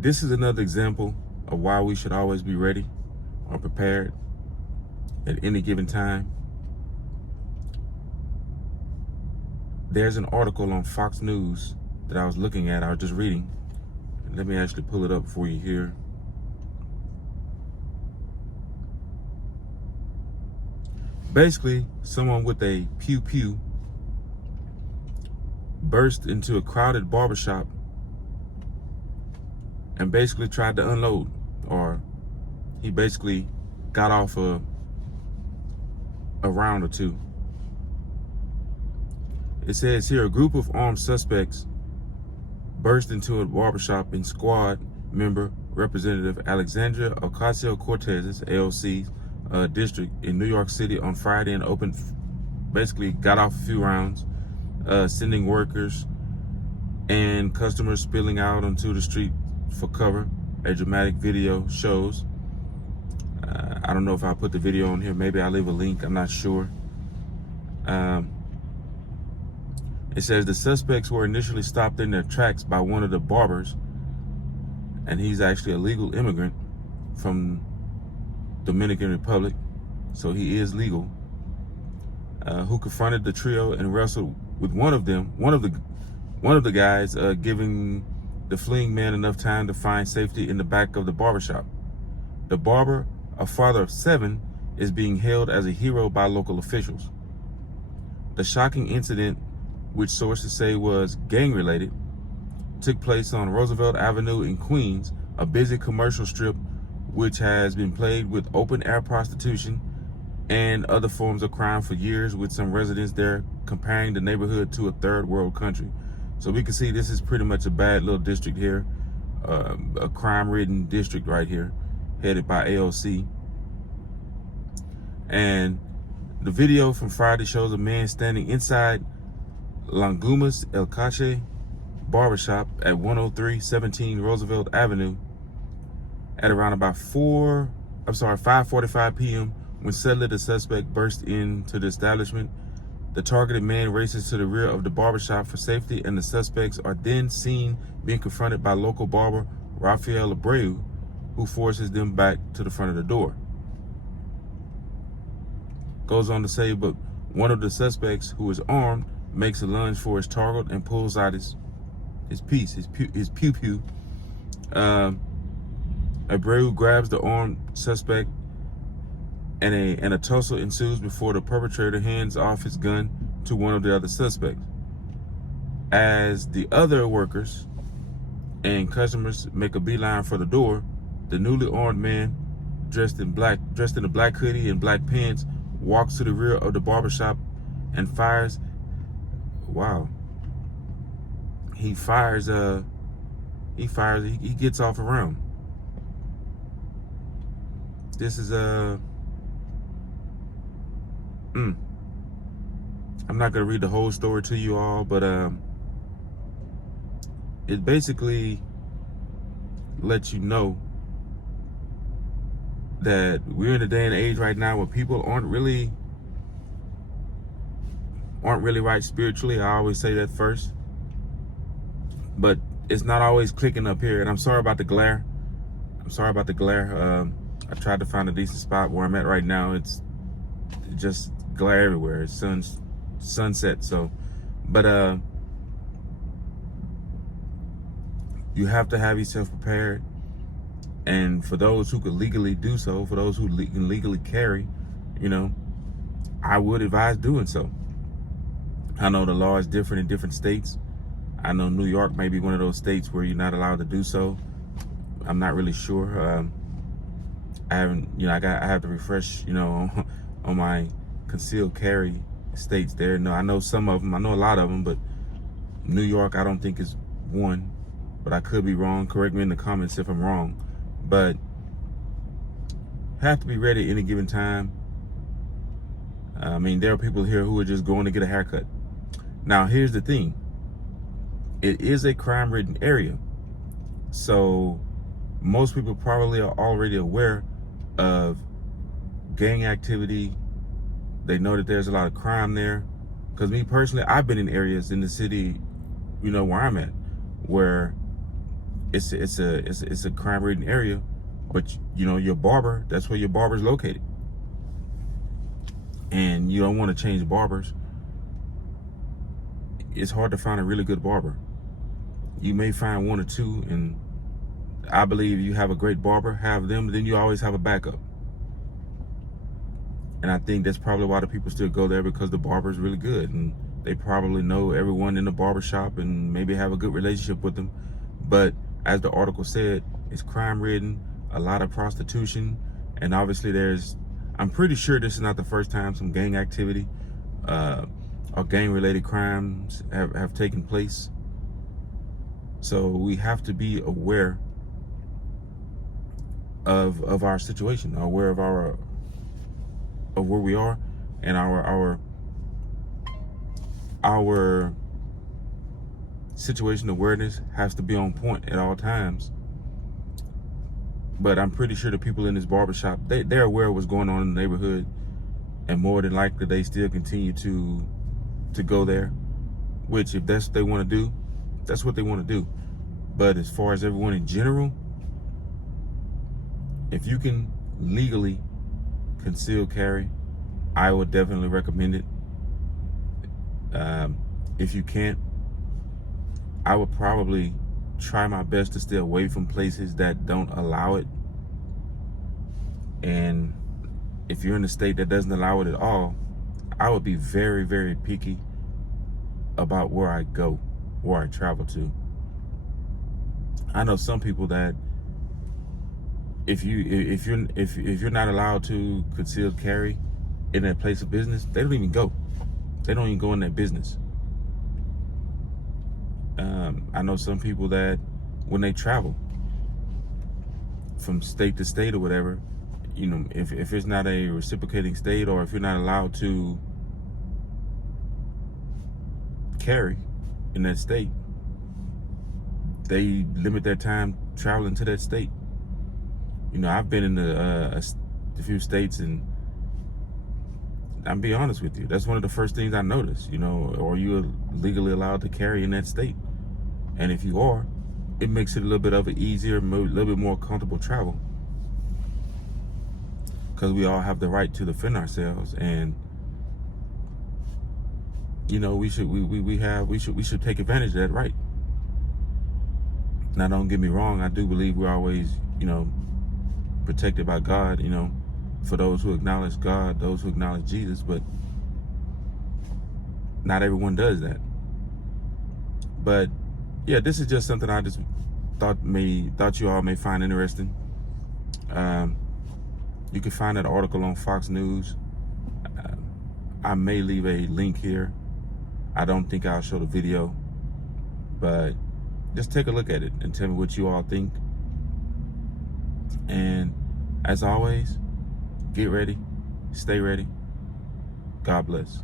This is another example of why we should always be ready or prepared at any given time. There's an article on Fox News that I was looking at, I was just reading. Let me actually pull it up for you here. Basically, someone with a pew-pew burst into a crowded barbershop and basically tried to unload, or he basically got off a round or two. It says here, a group of armed suspects burst into a barbershop in squad member Representative Alexandria Ocasio-Cortez's AOC district in New York City on Friday and basically got off a few rounds, sending workers and customers spilling out onto the street for cover. A dramatic video shows. I don't know if I put the video on here. Maybe I'll leave a link. I'm not sure. It says the suspects were initially stopped in their tracks by one of the barbers, and he's actually a legal immigrant from Dominican Republic, so he is legal, who confronted the trio and wrestled with one of the guys, giving the fleeing man enough time to find safety in the back of the barbershop. The barber, a father of 7, is being hailed as a hero by local officials. The shocking incident, which sources say was gang-related, took place on Roosevelt Avenue in Queens, a busy commercial strip which has been plagued with open-air prostitution and other forms of crime for years, with some residents there comparing the neighborhood to a third world country. So we can see this is pretty much a bad little district here, a crime-ridden district right here, headed by AOC. And the video from Friday shows a man standing inside Langumas El Cache barbershop at 10317 Roosevelt Avenue at around about 5:45 p.m. when suddenly the suspect burst into the establishment. The targeted man races to the rear of the barbershop for safety, and the suspects are then seen being confronted by local barber Rafael Abreu, who forces them back to the front of the door. Goes on to say, but one of the suspects, who is armed, makes a lunge for his target and pulls out his pew-pew. Abreu grabs the armed suspect, and a tussle ensues before the perpetrator hands off his gun to one of the other suspects. As the other workers and customers make a beeline for the door, the newly armed man, dressed in a black hoodie and black pants, walks to the rear of the barbershop and fires. Wow. He gets off a round. This is I'm not gonna read the whole story to you all, but it basically lets you know that we're in a day and age right now where people aren't really right spiritually. I always say that first, but it's not always clicking up here. And I'm sorry about the glare. I tried to find a decent spot where I'm at right now. It's just glare everywhere. It's sunset. So, but you have to have yourself prepared. And for those who could legally do so, for those who can legally carry, I would advise doing so. I know the law is different in different states. I know New York may be one of those states where you're not allowed to do so. I'm not really sure. I haven't, I have to refresh, on my concealed carry states there. No, I know some of them. I know a lot of them, but New York, I don't think is one. But I could be wrong. Correct me in the comments if I'm wrong. But have to be ready at any given time. I mean, there are people here who are just going to get a haircut. Now, here's the thing. It is a crime-ridden area. So most people probably are already aware of gang activity. They know that there's a lot of crime there. Because me personally, I've been in areas in the city, where I'm at, where it's a crime-ridden area, but you know your barber, that's where your barber's located, and you don't want to change barbers. It's hard to find a really good barber. You may find one or two, and I believe you have a great barber, have them, then you always have a backup. And I think that's probably why the people still go there, because the barber is really good, and they probably know everyone in the barber shop and maybe have a good relationship with them. But as the article said, it's crime-ridden, a lot of prostitution, and obviously I'm pretty sure this is not the first time some gang activity or gang-related crimes have taken place. So we have to be aware of our situation, aware of where we are, and our situation awareness has to be on point at all times. But I'm pretty sure the people in this barbershop, they're aware of what's going on in the neighborhood, and more than likely they still continue to go there, which if that's what they want to do, that's what they want to do. But as far as everyone in general, if you can legally conceal carry, I would definitely recommend it. If you can't, I would probably try my best to stay away from places that don't allow it. And if you're in a state that doesn't allow it at all, I would be very, very picky about where I go, where I travel to. I know some people that if you're not allowed to conceal carry in that place of business, they don't even go. They don't even go in that business. I know some people that when they travel from state to state or whatever, you know, if it's not a reciprocating state, or if you're not allowed to carry in that state, they limit their time traveling to that state. You know, I've been in a few states, and I'm be honest with you, that's one of the first things I noticed. You know, are you legally allowed to carry in that state? And if you are, it makes it a little bit of an easier, a little bit more comfortable travel, because we all have the right to defend ourselves. And you know, we should take advantage of that right. Now, don't get me wrong, I do believe we're always, you know, protected by God, you know, for those who acknowledge God, those who acknowledge Jesus, but not everyone does that. But yeah, this is just something I just thought you all may find interesting. You can find that article on Fox News. I may leave a link here. I don't think I'll show the video, but just take a look at it and tell me what you all think. And as always, get ready, stay ready. God bless.